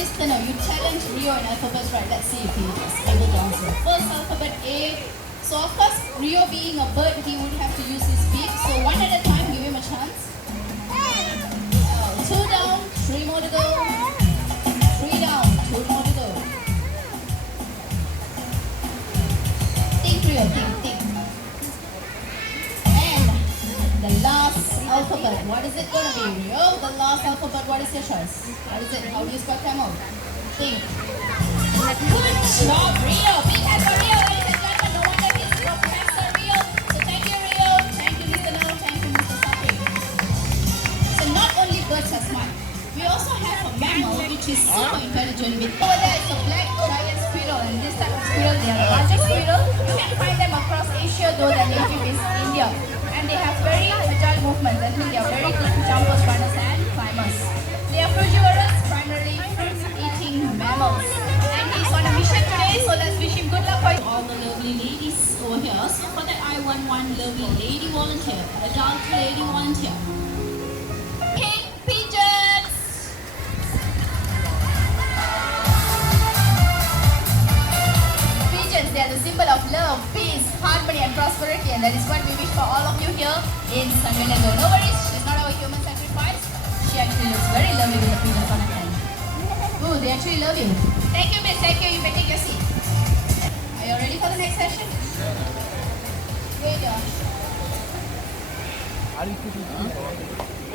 Mr. No, you challenge Rio in alphabets, right? Let's see if he is able to answer. First alphabet A. So of course, Rio being a bird, he would have to use his beak. So one at a time, give him a chance. Two down, three more to go. Three down, two more to go. Think, Rio, think. And the last alphabet, what is it going to be, Rio? The last alphabet, what is your choice? What is it? How do you spell camel? Think. Good job, Rio. Big hand for Rio, ladies and gentlemen. No wonder he's Professor Rio. So thank you, Rio. Thank you, Mr. No. Thank you, Mr. Sapri. So not only birds are smart, we also have a mammal which is super intelligent. Over there is a black giant squirrel, and this type of squirrel, they are the largest squirrel. You can find them across Asia, though their native is India. And they have very agile movements. That means they are very good jumpers, runners, and climbers. They are frugivorous, primarily fruit-eating mammals. And he's on a mission today, so let's wish him good luck for all the lovely ladies over here. So for that, I want one lovely lady volunteer, adult lady volunteer. King pigeons. Pigeons, they are the symbol of love, peace, harmony, and prosperity, and that is what we wish for all of you here in San Diego. No worries, she's not our human sacrifice. She actually looks very lovely with the pigeons on her head. Ooh, they actually love you. Thank you, miss. Thank you. You may take your seat. Are you ready for the next session? Great, Josh.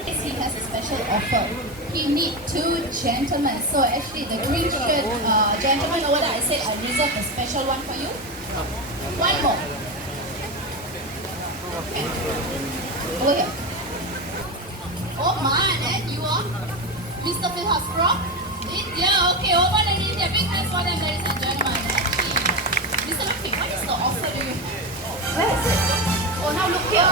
Yes, he has a special offer. He needs two gentlemen. So actually, the green shirt gentleman over there, I said I reserved a special one for you. One more. Okay. Over here. Oh man, and you are Mr. Phil Hasbrook? Yeah, okay, open and India. Big hands for them, ladies and gentlemen. Actually, Mr. Lucky, what is the offer do you have? Where is it? Oh, now look here.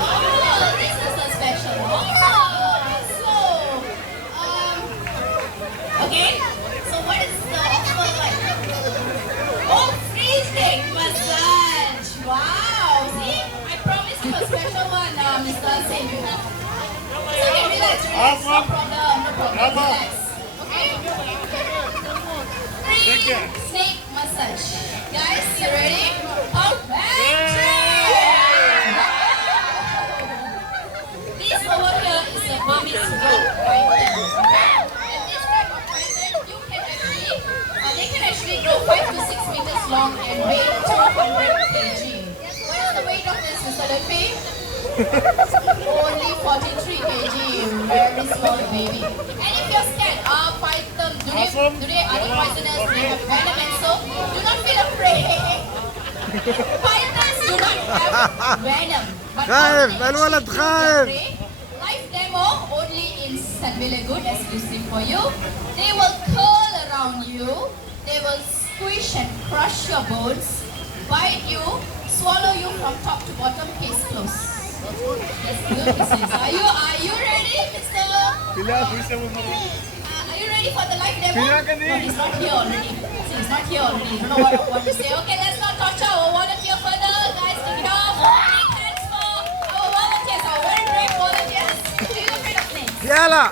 Oh, this is a special offer. Okay, so what is the offer like? Oh, free steak massage. Wow, see, I promised you a special one, Mr. Sen. It's okay, relax. No problem, relax. Okay? Free snake massage. Guys, you ready? Alright! This over here is a Burmese rope python. And this type of python, they can actually grow 5 to 6 meters long and weigh 200 kg. What is the weight of this, Mr. Luffy? Only 43 kg, very small baby. And if you're scared, python, do they are poisonous? They have venom and so do not feel afraid. Pythons do not have venom. But الولد خايف. Live demo only in San Diego, exclusive for you. They will curl around you. They will squish and crush your bones, bite you, swallow you from top to bottom, case close. That's good, Mrs. Are you ready, Mr.? Are you ready for the live demo? No, he's not here already. See, he's not here already. You don't know what to say. Okay, let's not torture our volunteer further. Guys, take it off. Big hands for our volunteers, our very brave volunteers. Do you afraid of snakes? Yala.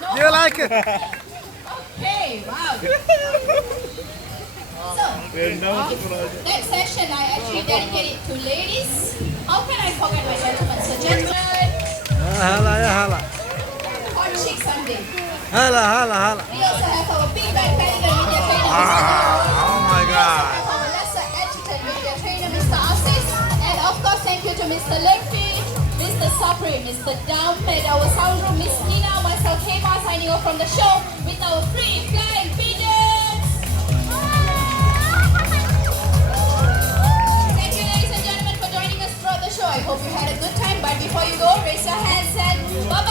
No? Do you like it? Okay, wow. So, next session I actually dedicate it to ladies. How can I forget my gentlemen? So gentlemen, هلا يا هلا. hot chick Sunday. هلا هلا هلا. We also have our big bad pelican with their trainer, Mr. Oh my God. We also have our lesser adjutant with their trainer, Mr. Asis. And of course, thank you to Mr. Lurphy, Mr. Sapri, Mr. Damped, our sound room, Miss Nina, myself, Hema, signing off from the show with our free flying pigeons. Thank you, ladies and gentlemen, for joining us throughout the show. I hope you had a good time. But before you go, raise your hands and bye-bye.